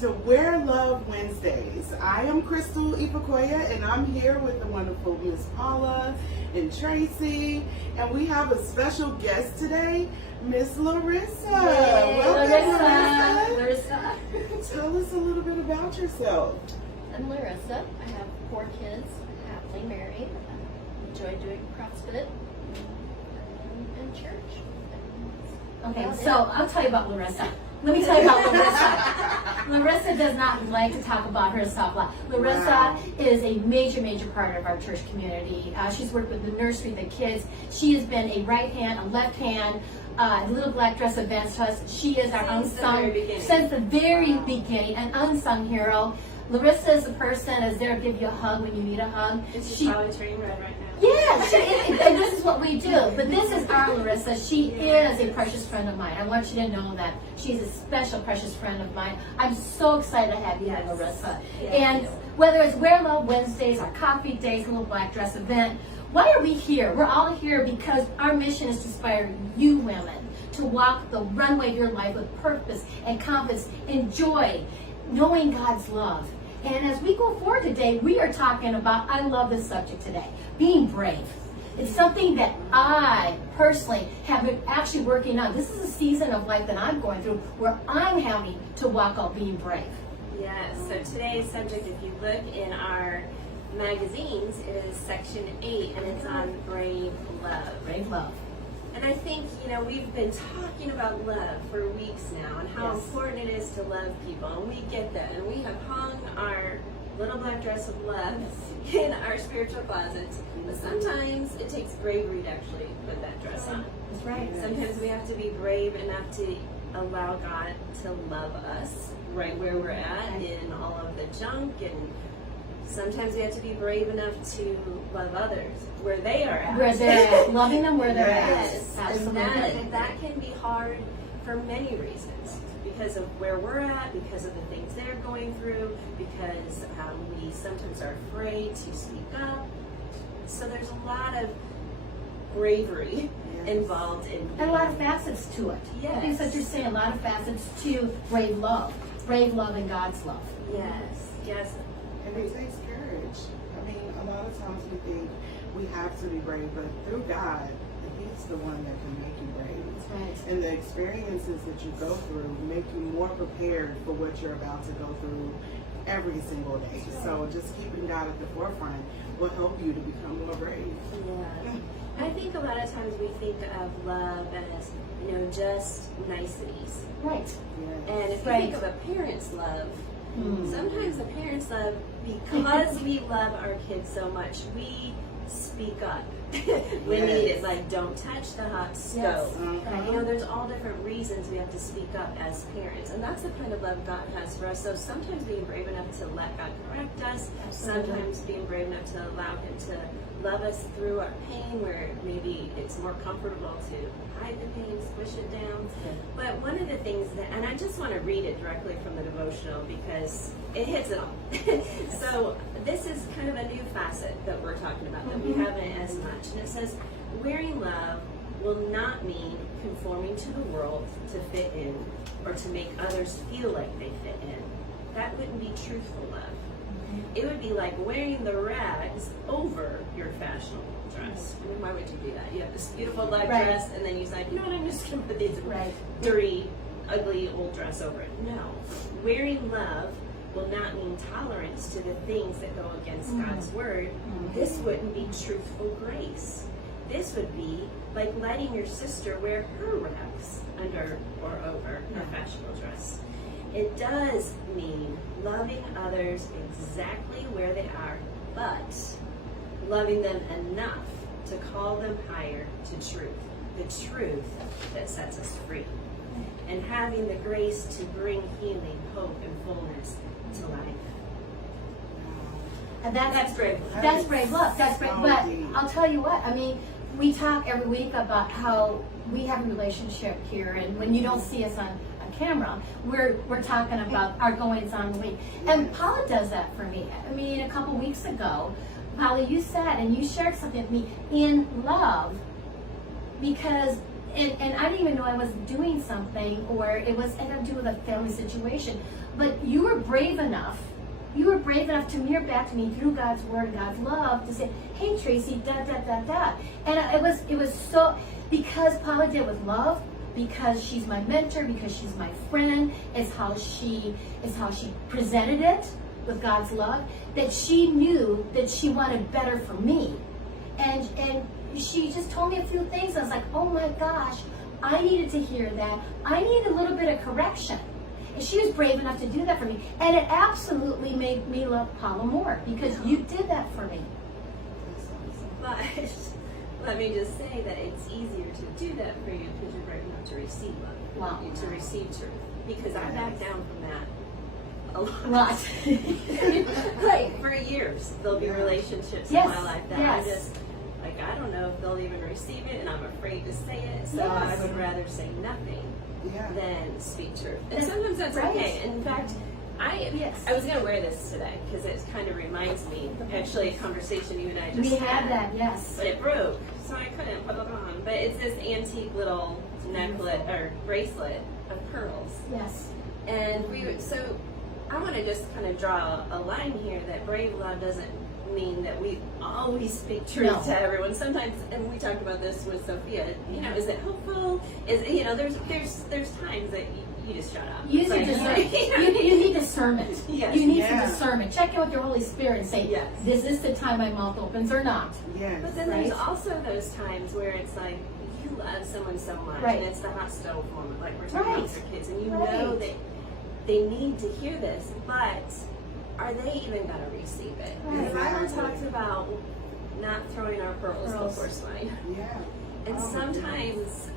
to Wear Love Wednesdays. I am Crystal Ipakoya, and I'm here with the wonderful Miss Paula and Tracy, and we have a special guest today, Miss Larissa. Yay, Welcome, Larissa. Tell us a little bit about yourself. I'm Larissa. I have 4 kids, happily married. Enjoy doing CrossFit and church. Okay, so I'll tell you about Larissa. Let me tell you about Larissa. Larissa does not like to talk about herself a lot. Larissa is a major, major part of our church community. She's worked with the nursery, the kids. She has been a right hand, a left hand, little black dress events to us. She is our unsung, since the very beginning, an unsung hero. Larissa is the person that's there to give you a hug when you need a hug. She's probably turning red right now. Yeah, and this is what we do. But this is our Larissa. She is a precious friend of mine. I want you to know that she's a special, precious friend of mine. I'm so excited to have you here, Larissa. Yes. And whether it's Wear Love Wednesdays, our coffee days, little black dress event, why are we here? We're all here because our mission is to inspire you women to walk the runway of your life with purpose and confidence and joy, knowing God's love. And as we go forward today, we are talking about, I love this subject today, being brave. It's something that I personally have been actually working on. This is a season of life that I'm going through where I'm having to walk out being brave. Yes, so today's subject, if you look in our magazines, is section 8, and it's on brave love. Brave love. And I think, we've been talking about love for weeks now and how important it is to love people, and we get that, and we have hung our little black dress of love in our spiritual closets, but sometimes it takes bravery to actually put that dress on. That's right. Sometimes we have to be brave enough to allow God to love us right where we're at in all of the junk, and sometimes we have to be brave enough to love others where they are at. Where they're at. Loving them where they're Yes. at. Absolutely. And that can be hard for many reasons. Because of where we're at, because of the things they're going through, because we sometimes are afraid to speak up. So there's a lot of bravery involved in And a lot of facets to it. Yes. I think that you're saying a lot of facets to brave love. Brave love and God's love. Yes. And it takes courage. I mean, a lot of times we think we have to be brave, but through God, He's the one that can make you brave. That's right. And the experiences that you go through make you more prepared for what you're about to go through every single day. So just keeping God at the forefront will help you to become more brave. Yeah. I think a lot of times we think of love as, just niceties. Right. Yes. And if you think of a parent's love, sometimes a parent's love, because we love our kids so much, we speak up. We need it, like, don't touch the hot stove. Yes. There's all different reasons we have to speak up as parents, and that's the kind of love God has for us. So sometimes being brave enough to let God correct us, sometimes being brave enough to allow Him to love us through our pain, where maybe it's more comfortable to hide the pain, squish it down. But one of the things that, and I just want to read it directly from the devotional because it hits it all. So this is kind of a new facet that we're talking about that we haven't as much. And it says, wearing love will not mean conforming to the world to fit in or to make others feel like they fit in. That wouldn't be truthful love. It would be like wearing the rags over your fashionable dress. I mean, why would you do that? You have this beautiful black dress, and then you decide, you know what, I'm just going to put this dirty, ugly, old dress over it. No. Wearing love will not mean tolerance to the things that go against God's word. This wouldn't be truthful grace. This would be like letting your sister wear her rags under or over her fashionable dress. It does mean loving others exactly where they are, but loving them enough to call them higher to truth, the truth that sets us free, and having the grace to bring healing, hope, and fullness to life. And that's brave. That's brave love. That's brave. But I'll tell you what, I mean, we talk every week about how we have a relationship here, and when you don't see us on camera, we're talking about our goings on the week. And Paula does that for me. I mean, a couple weeks ago, Paula, you sat and you shared something with me in love, because and I didn't even know I was doing something, or it had to do with a family situation. But you were brave enough. You were brave enough to mirror back to me through God's word, God's love, to say, "Hey, Tracy, da da da da." And it was so, because Paula did it with love, because she's my mentor, because she's my friend. It's how she presented it with God's love, that she knew that she wanted better for me, and she just told me a few things. I was like, oh my gosh, I needed to hear that. I needed a little bit of correction. And she was brave enough to do that for me. And it absolutely made me love Paula more, because you did that for me. But let me just say that it's easier to do that for you because you're brave enough to receive love. Wow. To receive truth. Because I backed down from that a lot. Lot. Like, for years, there'll be relationships Yes, in my life that yes. I just, like, I don't know if they'll even receive it, and I'm afraid to say it, so Yes. I would rather say nothing Yeah. than speak truth. And That's sometimes that's right. okay. In fact, Yes. I was going to wear this today because it kind of reminds me, actually, a conversation you and I just We had that, yes. but it broke, so I couldn't put it on. But it's this antique little necklet or bracelet of pearls. Yes. And so I want to just kind of draw a line here that brave love doesn't mean that we always speak truth No. to everyone. Sometimes, and we talked about this with Sophia, you know, is it helpful? Is, you know, there's times that you just shut up. You It's need like, discernment. You need discernment. Yes. You need Yeah. some discernment. Check in with your Holy Spirit and say, Yes. is this the time my mouth opens or not? Yes. But then Right. there's also those times where it's like you love someone so much, Right. and it's the hot stove moment, like we're talking about Right. with our kids, and you Right. know that they need to hear this, but are they even going to receive it? Because Right. I talked about not throwing our pearls before swine. Yeah. And Oh, my sometimes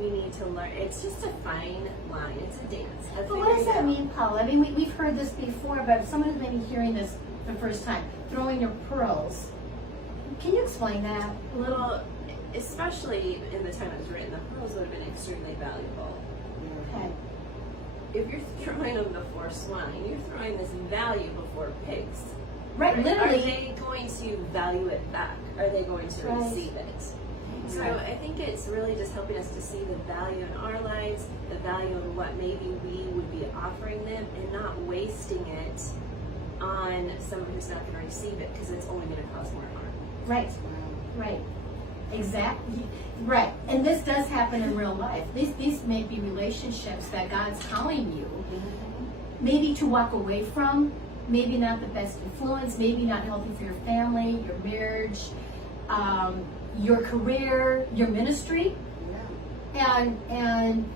we need to learn. It's just a fine line. It's a dance. But what does that mean, Paula? I mean, we've heard this before, but someone who's maybe hearing this the first time, throwing your pearls. Can you explain that a little? Well, especially in the time it was written, the pearls would have been extremely valuable. Okay. If you're throwing them before swine, you're throwing this value before pigs. Right, Are literally. they going to value it back? Are they going to Right. receive it? So Right. I think it's really just helping us to see the value in our lives, the value in what maybe we would be offering them, and not wasting it on someone who's not going to receive it because it's only going to cause more harm. Right, right. Exactly. Right. And this does happen in real life. These may be relationships that God's calling you maybe to walk away from, maybe not the best influence, maybe not healthy for your family, your marriage, your career, your ministry. Yeah. And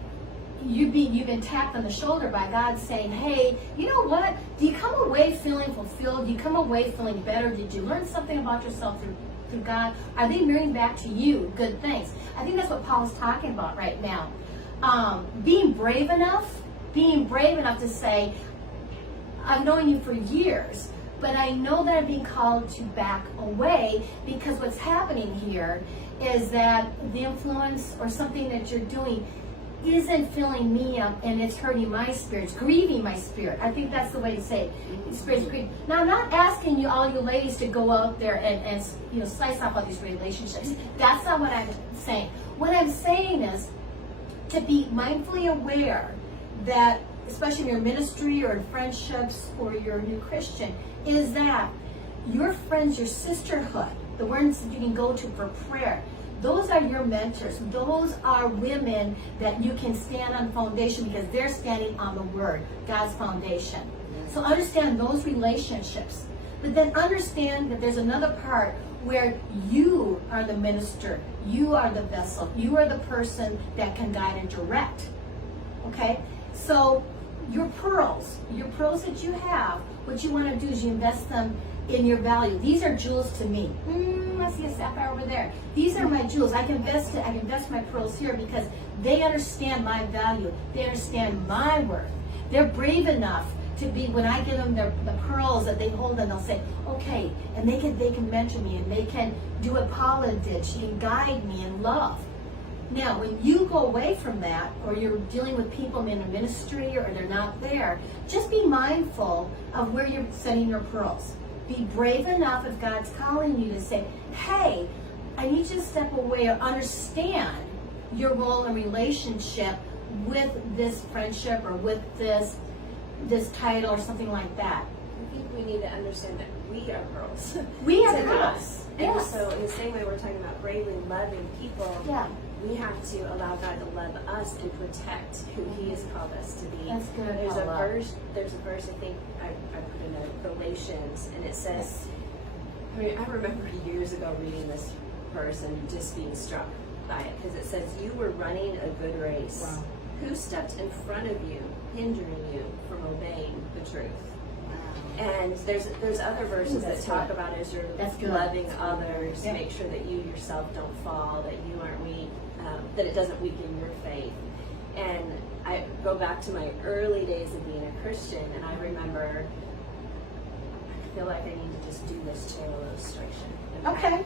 you've been tapped on the shoulder by God saying, hey, you know what? Do you come away feeling fulfilled? Do you come away feeling better? Did you learn something about yourself through God? Are they mirroring back to you good things? I think that's what Paul's talking about right now. Being brave enough to say, I've known you for years, but I know that I'm being called to back away, because what's happening here is that the influence or something that you're doing isn't filling me up, and it's hurting my spirit, it's grieving my spirit. I think that's the way to say it. Spirit's grieving. Now, I'm not asking you, all you ladies, to go out there and slice off all these relationships. That's not what I'm saying. What I'm saying is to be mindfully aware that, especially in your ministry or in friendships or you're a new Christian, is that your friends, your sisterhood, the ones that you can go to for prayer, those are your mentors. Those are women that you can stand on foundation, because they're standing on the Word, God's foundation. So understand those relationships. But then understand that there's another part where you are the minister. You are the vessel. You are the person that can guide and direct. Okay? So your pearls that you have, what you want to do is you invest them in your value. These are jewels to me. I see a sapphire over there. These are my jewels. I can invest my pearls here because they understand my value. They understand my worth. They're brave enough to be, when I give them the pearls that they hold, and they'll say, okay, and they can mentor me, and they can do what Paula did. She can guide me in love. Now, when you go away from that, or you're dealing with people in a ministry, or they're not there, just be mindful of where you're setting your pearls. Be brave enough, if God's calling you, to say, hey, I need you to step away, or understand your role in relationship with this friendship or with this title or something like that? I think we need to understand that we are girls. We are To girls. us. And Yes. so in the same way we're talking about bravely loving people, Yeah. we have to allow God to love us and protect who He has called us to be. That's good, There's a Paula. verse. There's a verse I think I put in Galatians, and it says. I mean, I remember years ago reading this verse and just being struck by it because it says, "You were running a good race. Wow. Who stepped in front of you, hindering you from obeying the truth?" And there's other verses that that's talk good. about as you're That's good. loving others, Yeah. make sure that you yourself don't fall, that you aren't weak, that it doesn't weaken your faith. And I go back to my early days of being a Christian, and I remember, I feel like I need to just do this chair illustration. Okay.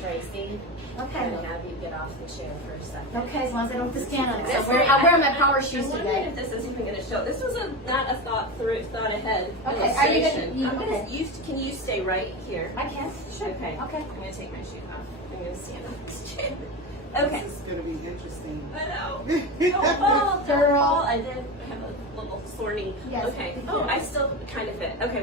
Tracy, Okay. I'm gonna have you get off the chair for a second. Okay, as long as I don't have to stand on it. So This I'm wearing my power I'm shoes wondering today. if this is even going to show. This was not a thought ahead Okay, are you illustration. gonna- I'm gonna, okay. can you stay right here? I can. Sure. Okay. Okay. I'm going to take my shoe off. I'm going to stand on this chair. Okay. This is going to be interesting. I know. Don't fall, don't Girl. fall. I did have a little sore knee. Yes. Okay. Oh, I still kind of fit. Okay.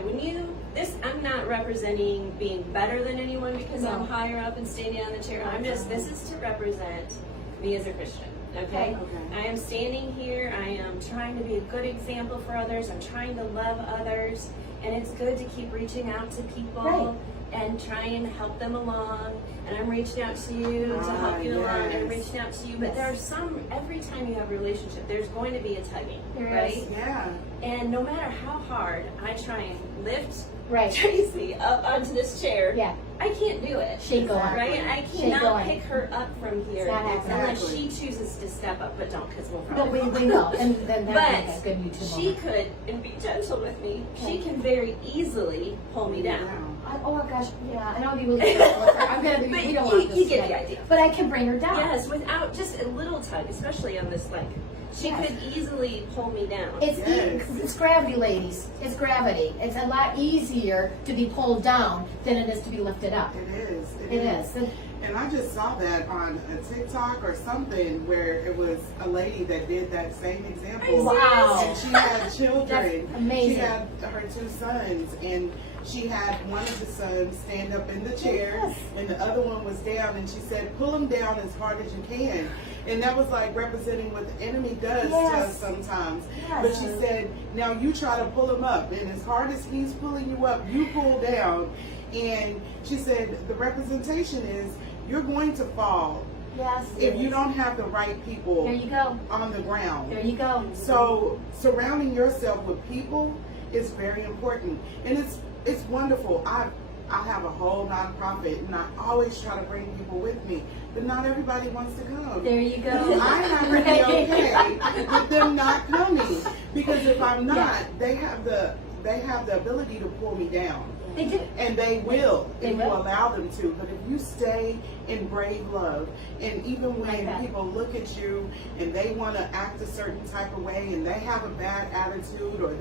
I'm not representing being better than anyone because I'm No. higher up and standing on the chair. This is to represent me as a Christian. Okay? Okay. I am standing here. I am trying to be a good example for others. I'm trying to love others. And it's good to keep reaching out to people. Right. And try and help them along. And I'm reaching out to you to Ah, help you along. yes. I'm reaching out to you. But Yes. there are some, every time you have a relationship, there's going to be a tugging, There right? is. Yeah. And no matter how hard I try and lift Right. Tracy up onto this chair, Yeah. I can't do it. She going. Right? I She cannot going. pick her up from here It's not happening. unless Exactly. she chooses to step up, but don't because we'll No, probably we know. And then that's But a good YouTube she moment. could, and be gentle with me, she Okay. can very easily pull me down. Oh my gosh, yeah, and I'll be really careful with her. I'm gonna be. But We don't you- want this you get today. the idea. But I can bring her down. Yes, without just a little tug, especially on this leg. She Yes. could easily pull me down. It's Yes. it's gravity, ladies. It's gravity. It's a lot easier to be pulled down than it is to be lifted up. It is. It is. And I just saw that on a TikTok or something where it was a lady that did that same example. Wow. And she had children. That's amazing. She had her 2 sons, and she had one of the sons stand up in the chair, Yes. and the other one was down, and she said, pull him down as hard as you can. And that was like representing what the enemy does to us Yes. sometimes. Yes. But she said, now you try to pull him up, and as hard as he's pulling you up, you pull down. And she said, the representation is, you're going to fall Yes. if you don't have the right people There you go. on the ground. There you go. So surrounding yourself with people is very important, and it's wonderful. I have a whole nonprofit, and I always try to bring people with me, but not everybody wants to come. There you go. I have to be okay with them not coming, because if I'm not, Yeah. they have the ability to pull me down. They do. And they will, They if you will. allow them to. But if you stay in brave love, and even when Like that. people look at you and they want to act a certain type of way and they have a bad attitude, or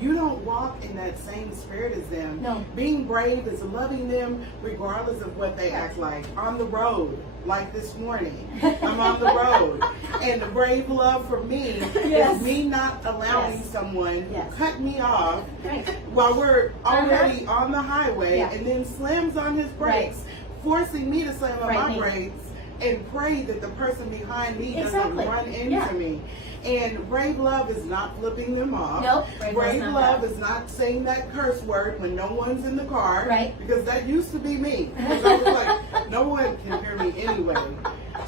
you don't walk in that same spirit as them. No. Being brave is loving them regardless of what they act like. On the road, like this morning, I'm on the road. And the brave love for me Yes. is me not allowing Yes. someone Yes. to cut me off Right. while we're already on the highway, Yeah. and then slams on his brakes, forcing me to slam on my Right. brakes and pray that the person behind me Exactly. doesn't run into Yeah. me. And brave love is not flipping them off. Nope. Brave Not love that. is not saying that curse word when no one's in the car. Right. Because that used to be me. Because I was like, no one can hear me anyway.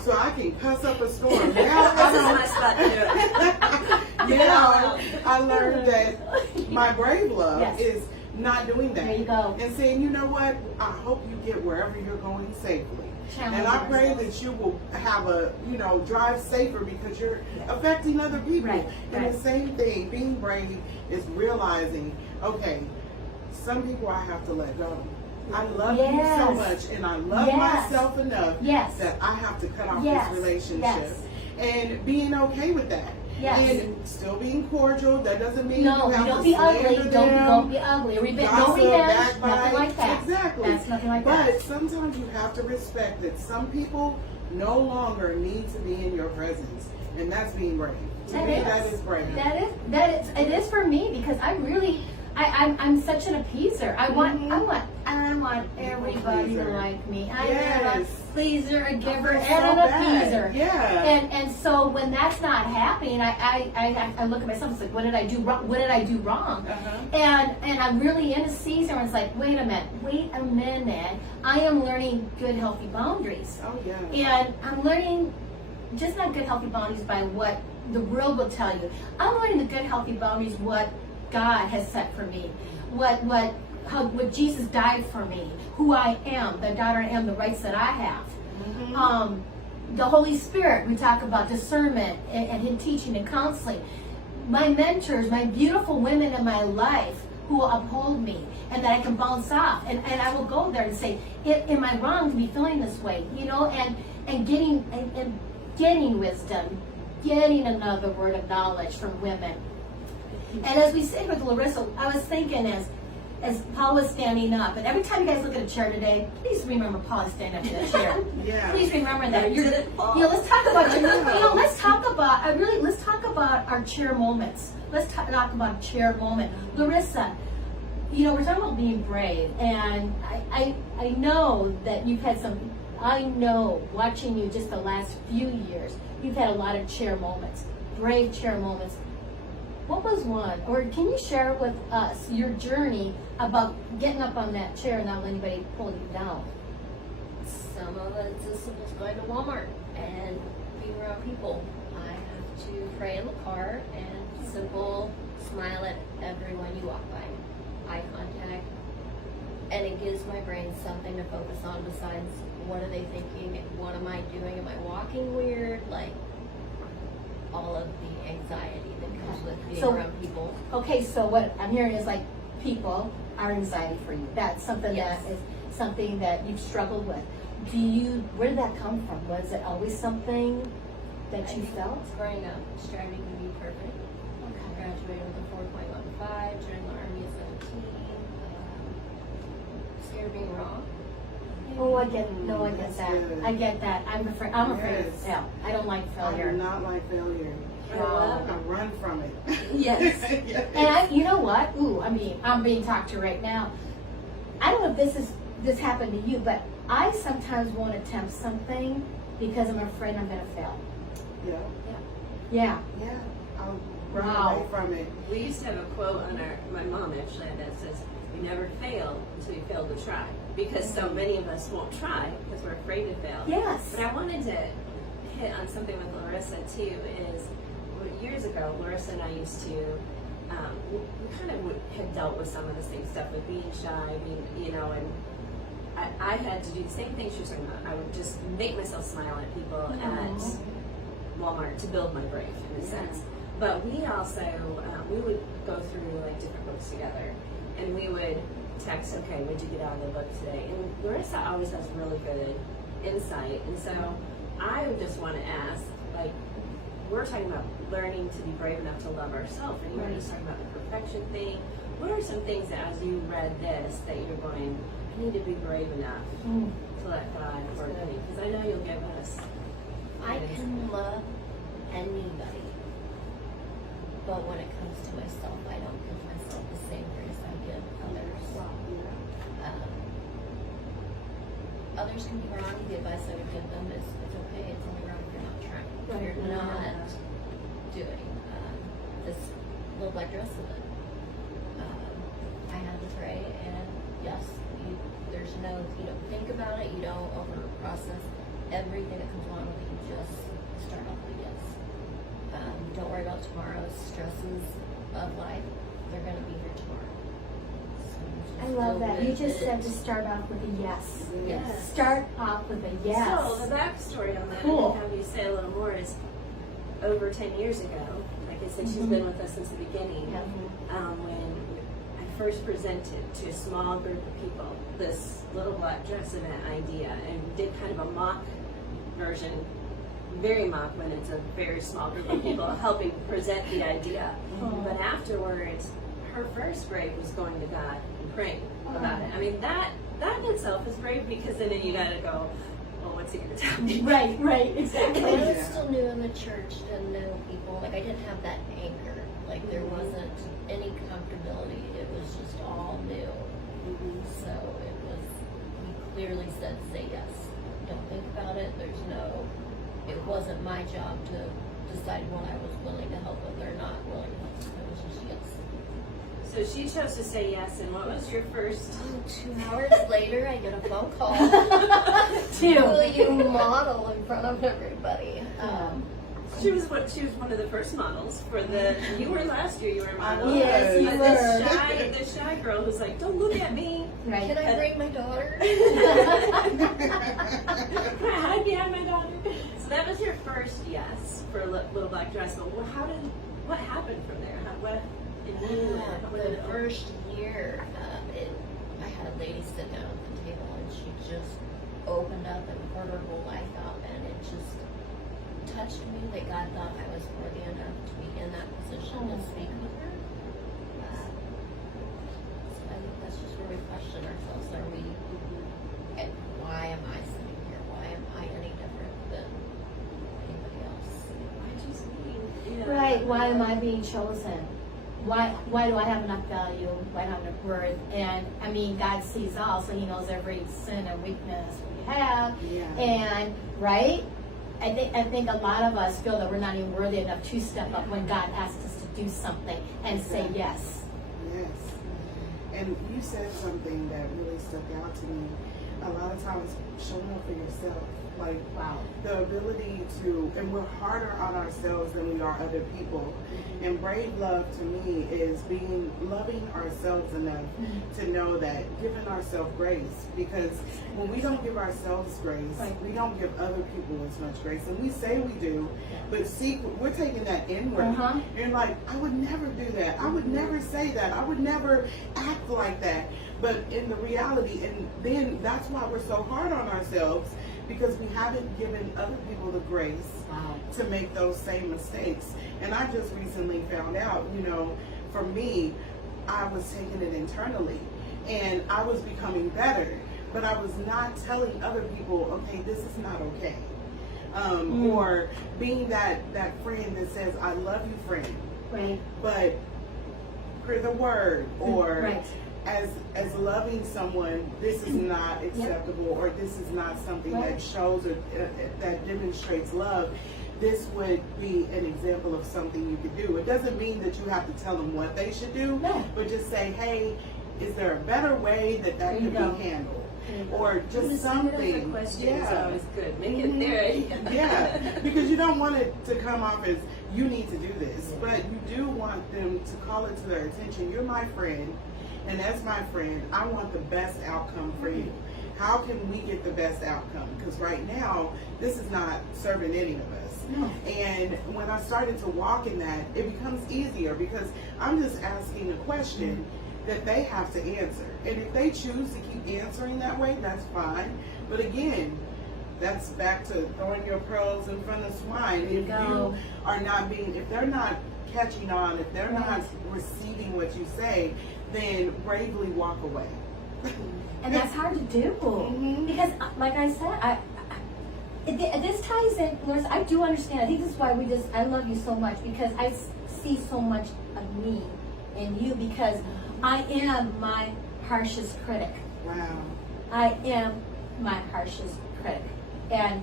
So I can cuss up a storm. Now This is my spot to do it. now I learned that my brave love Yes. is not doing that. There you go. And saying, you know what, I hope you get wherever you're going safely. Challenge And I pray ourselves. that you will have drive safer because you're affecting other people. Right, And right. the same thing, being brave is realizing, okay, some people I have to let go. I love you so Yes. much, and I love Yes. myself enough Yes. that I have to cut off Yes. this relationship. Yes. And being okay with that. Yes. And still being cordial. That doesn't mean No, you have don't to be ugly. slander Don't them, be ugly. No gossip, revenge. backbite. Nothing like that. Exactly. That's nothing like but that. sometimes you have to respect that some people no longer need to be in your presence. And that's being brave. To me, that is brave. It is for me, because I'm such an appeaser. I want everybody to like me. I'm a pleaser, a giver, and an appeaser. Yeah. And so when that's not happening, I look at myself and it's like, what did I do wrong? What did I do wrong? And I'm really in a season where it's like, wait a minute. I am learning good, healthy boundaries. Oh yeah. And I'm learning just not good, healthy boundaries by what the world will tell you. I'm learning the good, healthy boundaries what God has set for me, what Jesus died for me, who I am, the daughter I am, the rights that I have. The Holy Spirit, we talk about discernment and Him teaching and counseling. My mentors, my beautiful women in my life who will uphold me and that I can bounce off. And I will go there and say, am I wrong to be feeling this way? You know, and getting wisdom, getting another word of knowledge from women. And as we sit with Larissa, I was thinking as Paul was standing up, and every time you guys look at a chair today, please remember Paul is standing up in that chair. Yeah. Please remember that. Let's talk about let's talk about our chair moments. Let's talk about a chair moment. Larissa, we're talking about being brave, and I know that you've had some. I know, watching you just the last few years, you've had a lot of chair moments, brave chair moments. What was one, or can you share with us your journey about getting up on that chair and not letting anybody pull you down? Some of it's as simple as going to Walmart and being around people. I have to pray in the car and simple smile at everyone you walk by. Eye contact. And it gives my brain something to focus on besides what are they thinking, what am I doing, am I walking weird, like all of the anxiety that comes with being around people. Okay, so what I'm hearing is like people are anxiety for you. That's something Yes. that is something that you've struggled with. Where did that come from? Was it always something that you felt? Growing up, striving to be perfect. Graduated with a 4.15, joined the Army at 17. Scared of being wrong. Oh, I get that. good. I get that. I'm afraid of Yes. fail. I don't like I do failure. not like failure. Wow. I run from it. Yes. Yes. And you know what? I'm being talked to right now. I don't know if this happened to you, but I sometimes won't attempt something because I'm afraid I'm gonna fail. Yeah. Yeah. Yeah. I'll run Wow. away from it. We used to have a quote on my mom actually that says, "You never fail until you fail to try." Because so many of us won't try because we're afraid to fail. Yes. But I wanted to hit on something with Larissa too. Is years ago, Larissa and I used to, we kind of had dealt with some of the same stuff with being shy, and I had to do the same thing she was talking about. I would just make myself smile at people at Walmart to build my brave in a sense. But we also, we would go through like different books together, and we would text, okay, what'd you get out of the book today? And Larissa always has really good insight, and so I would just want to ask, like, we're talking about learning to be brave enough to love ourselves, and you're just talking about the perfection thing. What are some things that, as you read this, that you're going, I need to be brave enough to let God work me? Because I know you'll give us. I can love anybody, but when it comes to myself, I don't give myself the same grace I give others. Others can be wrong. The advice I would give them is it's okay. It's only wrong if you're not trying. If you're not doing this little black dress of it. I had to pray, and yes, there's no, you don't think about it. You don't over process everything that comes along with it. You just start off with yes. Don't worry about tomorrow's stresses of life. They're going to be here tomorrow. I love that. You just said to start off with a yes. Yes. Start off with a yes. So the backstory on that, Cool. and have you say a little more, is over 10 years ago, like I said, she's been with us since the beginning, when I first presented to a small group of people this little black dress event idea, and did kind of a mock version, very mock when it's a very small group of people helping present the idea. But afterwards, her first brave was going to God and praying about it. I mean, that in itself is brave, because then you got to go, well, what's he going to tell me? Right, I exactly. was Yeah. still new in the church, didn't know people. Like, I didn't have that anchor. Like, there wasn't any comfortability. It was just all new. So it was, he clearly said, say yes. Don't think about it. It wasn't my job to decide what I was willing to help with or not willing to help with. It was just yes. So she chose to say yes, and what was your first? 2 hours later, I get a phone call. Two. Will you model in front of everybody? She was one of the first models for the. You were last year. You were a model. Yes, you But were. the shy girl who's like, don't look at me. Right. Can I bring my daughter? Can I hug you, my daughter? So that was your first yes for Little Black Dress. But what happened from there? The first year, I had a lady sit down at the table and she just opened up and poured her whole life out, and it just touched me that God thought I was worthy enough to be in that position to speak with her. So I think that's just where we question ourselves. Why am I sitting here? Why am I any different than anybody else? Right. Why am I being chosen? Why do I have enough value? Why do I have enough worth? And I mean, God sees all, so He knows every sin and weakness we have. Yeah. And right, I think a lot of us feel that we're not even worthy enough to step up when God asks us to do something and say yes. Yes. And you said something that really stuck out to me. A lot of times, showing up for yourself. Like, Wow. the ability to, and we're harder on ourselves than we are other people. And brave love to me is loving ourselves enough to know that giving ourselves grace. Because when we don't give ourselves grace, Right. we don't give other people as much grace. And we say we do, but see, we're taking that inward. Uh-huh. And like, I would never do that. I would never say that. I would never act like that. But in the reality, and then that's why we're so hard on ourselves, because we haven't given other people the grace Wow. to make those same mistakes. And I just recently found out, for me, I was taking it internally and I was becoming better, but I was not telling other people, okay, this is not okay. Or being that friend that says, I love you, friend, Right. but for the word, or Right. as loving someone, this is not acceptable, or this is not something Right. that shows or that demonstrates love. This would be an example of something you could do. It doesn't mean that you have to tell them what they should do, No. but just say, hey, is there a better way that There you could go. be handled? There you go. Or just something. Question is Yeah. always good. Make it there. Yeah, because you don't want it to come off as you need to do this, but you do want them to call it to their attention. You're my friend, and as my friend, I want the best outcome for you. How can we get the best outcome? Because right now, this is not serving any of us. No. And when I started to walk in that, it becomes easier because I'm just asking a question that they have to answer. And if they choose to keep answering that way, that's fine. But again, that's back to throwing your pearls in front of swine. If you are not if they're not catching on, if they're not receiving what you say, then bravely walk away. And that's hard to do because, like I said, this ties in. Lord, I do understand. I think this is why I love you so much, because I see so much of me in you, because I am my harshest critic. Wow. I am my harshest critic, and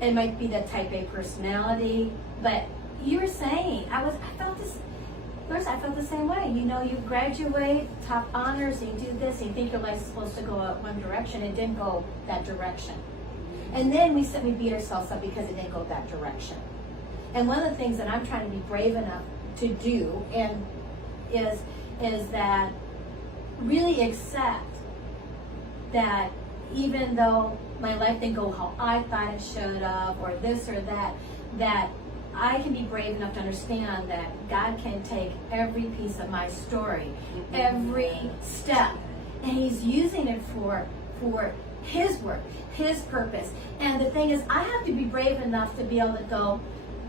it might be the type A personality, but you were saying I felt this. First, I felt the same way. You graduate, top honors, and you do this, and you think your life's supposed to go one direction. It didn't go that direction. And then we beat ourselves up because it didn't go that direction. And one of the things that I'm trying to be brave enough to do is that really accept that even though my life didn't go how I thought it should have, or this or that I can be brave enough to understand that God can take every piece of my story, every step, and He's using it for His work, His purpose. And the thing is, I have to be brave enough to be able to go,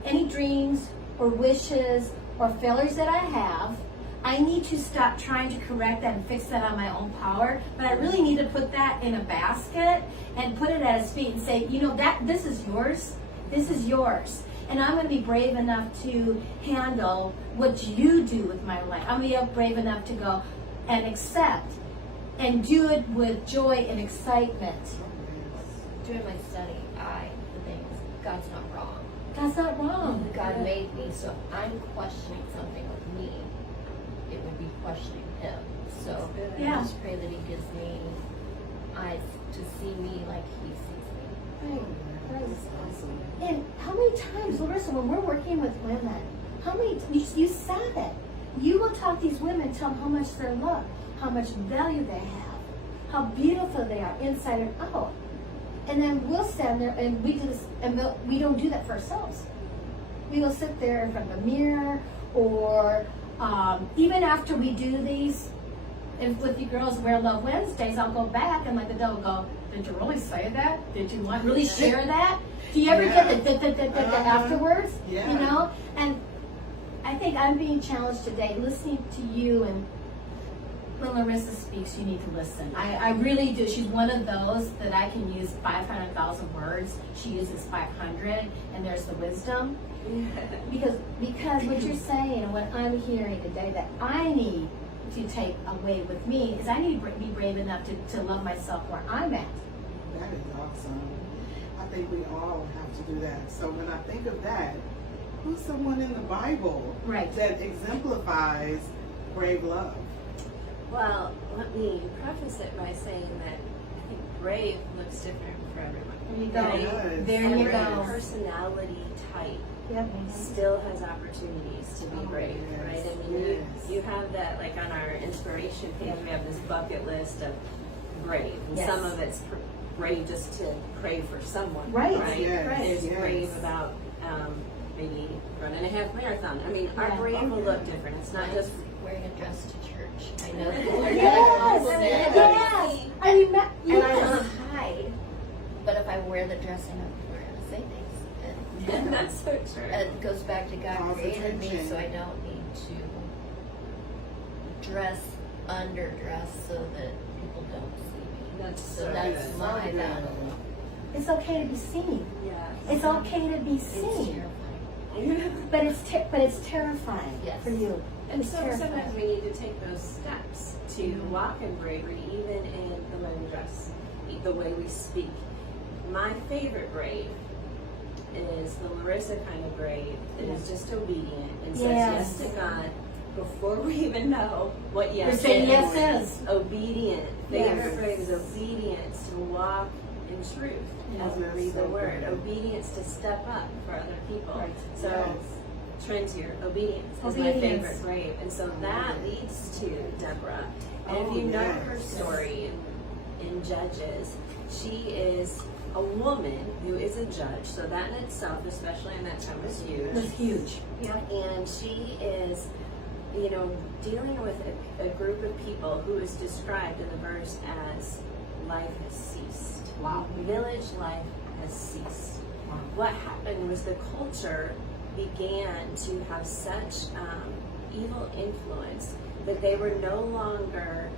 any dreams or wishes or failures that I have, I need to stop trying to correct that and fix that on my own power, but I really need to put that in a basket and put it at his feet and say, you know, that this is yours. This is yours. And I'm going to be brave enough to handle what you do with my life. I'm going to be brave enough to go and accept and do it with joy and excitement. During my study, the thing is, God's not wrong. That's not wrong. God made me, so if I'm questioning something with me, it would be questioning Him. So Yeah. I just pray that He gives me eyes to see me like He sees me. Right. Right. That's awesome. And how many times, Larissa, when we're working with women, how many, you said it. You will talk to these women, tell them how much they're loved, how much value they have, how beautiful they are inside and out. And then we'll stand there and we do this, and we don't do that for ourselves. We will sit there in front of the mirror, or even after we do these, and with you girls wear Love Wednesdays, I'll go back and like the devil go, did you really say that? Did you really share that? Do you ever get the afterwards? Yeah. You know? And I think I'm being challenged today, listening to you, and when Larissa speaks, you need to listen. I really do. She's one of those that I can use 500,000 words. She uses 500, and there's the wisdom. Because what you're saying and what I'm hearing today that I need to take away with me is I need to be brave enough to love myself where I'm at. That is awesome. I think we all have to do that. So when I think of that, who's someone in the Bible Right. that exemplifies brave love? Well, let me preface it by saying that I think brave looks different for everyone. There you go. Yes. There you Every go. personality type Yep. still has opportunities to be Oh, brave, yes, right? I mean, yes. you have that, like on our inspiration page, we have this bucket list of brave. And Yes. some of it's brave just to pray for someone, Right. Yes, Right. There's yes. brave about maybe running a half marathon. I mean, our Yeah. brave will look different. It's not just Wearing a dress to church. I know people are Yes. gonna Yes. I mean, And I yes. want to hide, but if I wear the dress, I know people are going to say things. And that's so true. it goes back to God Cause created me, attention. so I don't need to dress underdress so that people don't see me. That's So so that's good. my good. battle. It's okay to be seen. Yeah. It's okay to be It's seen. terrifying. But it's terrifying Yes. for you. And It's so terrifying. sometimes we need to take those steps to walk in bravery, even in the wedding dress, the way we speak. My favorite brave is the Larissa kind of brave that is just obedient and says Yes. yes to God before we even know what yes You're saying is. yes is. Obedient. Yes. Favorite brave is obedience to walk in truth as we That's read the so word. good. Obedience to step up for other people. Right. So trends here, obedience is my Obedience. favorite brave. And so that leads to Deborah. And if Oh, you know yes. her story in Judges, she is a woman who is a judge. So that in itself, especially in that time, was huge. It was huge. And she is, dealing with a group of people who is described in the verse as life has ceased. Wow. Village life has ceased. What happened was the culture began to have such evil influence that they were no longer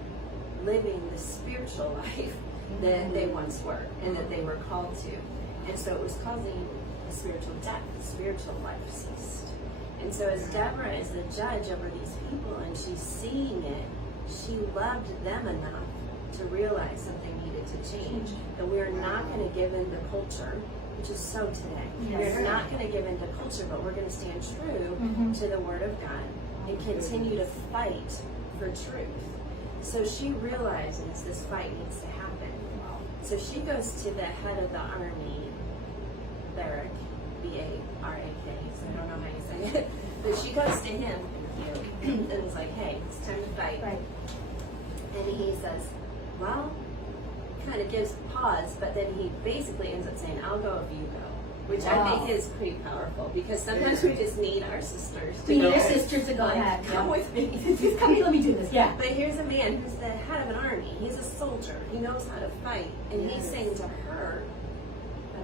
living the spiritual life that they once were and that they were called to. And so it was causing a spiritual death. The spiritual life ceased. And so as Deborah is the judge over these people and she's seeing it, she loved them enough to realize something needed to change. That we're not going to give in to culture, which is so today. Yes. We're not going to give in to culture, but we're going to stand true Mhm. to the Word of God and continue to fight for truth. So she realizes this fight needs to happen. So she goes to the head of the army, Barak, B-A-R-A-K, so I don't know how you say it, but she goes to him and is like, hey, it's time to fight. Right. And he says, well, kind of gives pause, but then he basically ends up saying, I'll go if you go. Which I Wow. think is pretty powerful because sometimes we just need our sisters to We need go. our sisters to go like, ahead. Come Yeah. with me. Just come here, let me do this. Yeah. But here's a man who's the head of an army. He's a soldier. He knows how to fight. And he's saying to her,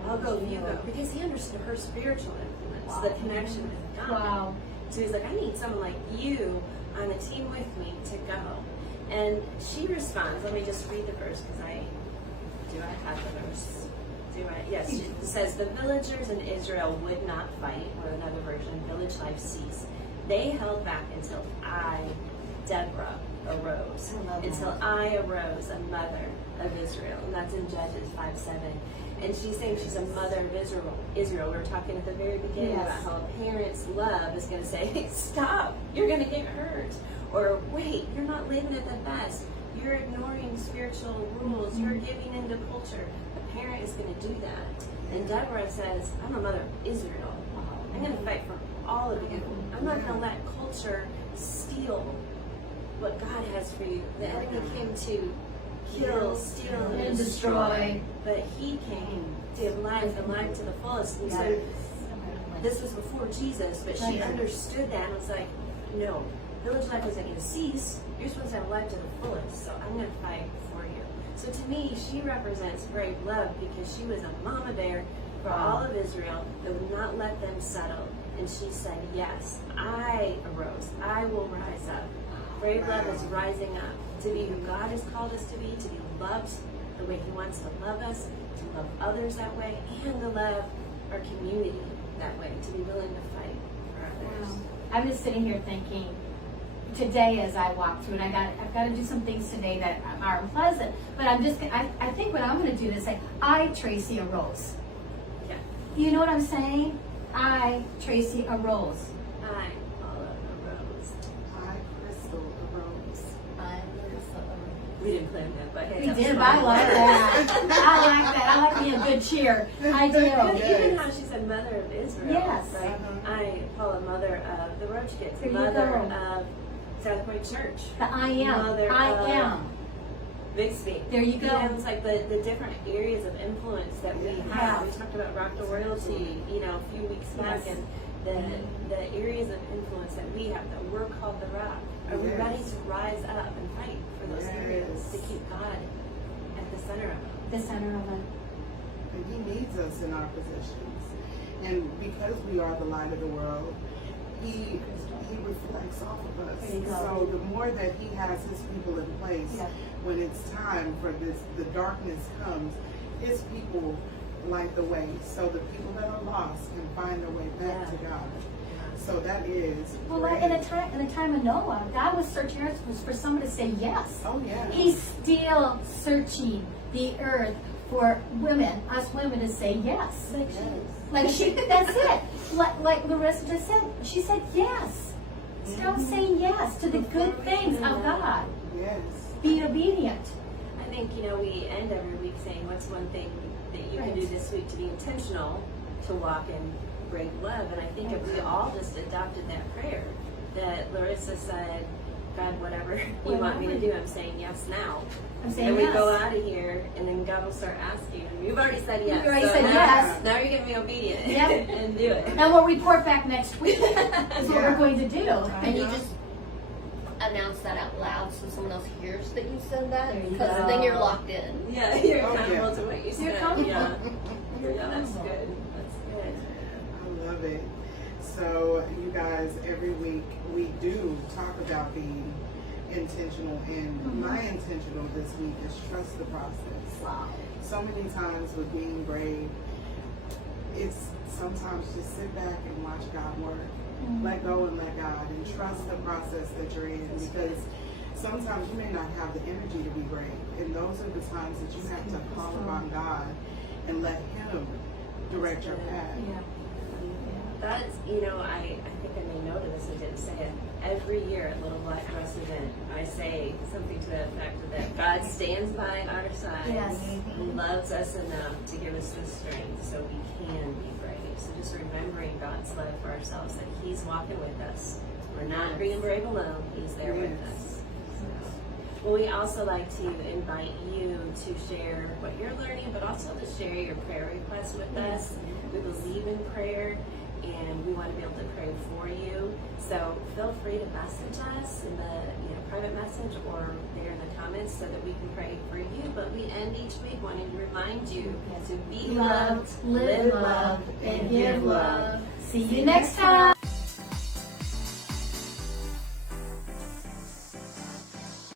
I'll go if you go. Because he understood her spiritual influence, the connection with God. Wow. So he's like, I need someone like you on a team with me to go. And she responds, let me just read the verse because do I have the verse? Yes, it says, the villagers in Israel would not fight, or another version, village life ceased. They held back until I, Deborah, arose. Until I arose, a mother of Israel. And that's in Judges 5:7. And she's saying she's a mother of Israel. We were talking at the very beginning about how a parent's love is going to say, stop, you're going to get hurt. Or wait, you're not living at the best. You're ignoring spiritual rules. You're giving into culture. A parent is going to do that. And Deborah says, I'm a mother of Israel. I'm going to fight for all of you. I'm not going to let culture steal what God has for you. The enemy came to kill, steal, and destroy. But he came to give life and life to the fullest. And so this was before Jesus, but she understood that and was like, no, village life isn't going to cease. You're supposed to have life to the fullest, so I'm going to fight for you. So to me, she represents brave love because she was a mama bear for all of Israel that would not let them settle. And she said, yes, I arose. I will rise up. Brave love is rising up to be who God has called us to be loved the way he wants to love us, to love others that way, and to love our community that way, to be willing to fight for others. I'm just sitting here thinking, today as I walk through, and I've got to do some things today that are unpleasant, but I think what I'm going to do is say, I, Tracy, arose. Yeah. You know what I'm saying? I, Tracy, arose. I, Paula, arose. I, Crystal, arose. We didn't plan that, but We did, but I like that. I like that. I like being a good cheer. I do. Even how she said mother of Israel. Yes. Right? I, Paula, mother of the Roach Kids. There you Mother go. of South Point Church. The I am. Mother I of am. Bixby. There you go. It's like the different areas of influence that we have. Yeah. We talked about Rock to Royalty, a few weeks back, Yes. and the areas of influence that we have, that we're called the Rock. Are we ready to rise up and fight for those areas to keep God at the center of it? The center of it. And he needs us in our positions. And because we are the light of the world, he reflects off of us. There you go. So the more that he has his people in place, Yeah. when it's time for the darkness comes, his people light the way. So the people that are lost can find their way back to God. So that is Well, great. in a time of Noah, God was searching earth for someone to say yes. Oh yeah. He's still searching the earth for women, us women, to say yes. That's it. Like Larissa just said, she said yes. Still saying yes to the good things of God. Yes. Be obedient. I think, we end every week saying, what's one thing that you can do this week to be intentional to walk in brave love? And I think if we all just adopted that prayer that Larissa said, God, whatever you want me to do, I'm saying yes now. I'm saying And we yes. go out of here, and then God will start asking. And you've already said yes. You already so said now, yes. Now you're going to be obedient Yep. and do it. And we'll report back next week. That's what we're going to do. And you just announce that out loud so someone else hears that you said that, There you because go. then you're locked in. Yeah, you're Oh, accountable yeah. to what you You're said. accountable. Yeah, that's good. That's good. I love it. So you guys, every week we do talk about being intentional, and my intentional this week is trust the process. Wow. So many times with being brave, it's sometimes just sit back and watch God work. Let go and let God, and trust the process that you're in, because sometimes you may not have the energy to be brave, and those are the times that you have to call upon God and let Him direct your path. That's, I think I made note of this, I didn't say it. Every year at Little Black Dress event, I say something to the effect that God stands by our side Yes. and loves us enough to give us the strength so we can be brave. So just remembering God's love for ourselves, that He's walking with us. We're not being brave alone, He's there with us. Well, we also like to invite you to share what you're learning, but also to share your prayer requests with us. We believe in prayer, and we want to be able to pray for you. So feel free to message us in the private message or there in the comments so that we can pray for you. But we end each week wanting to remind you to be loved, Live love, and give love. See you next time.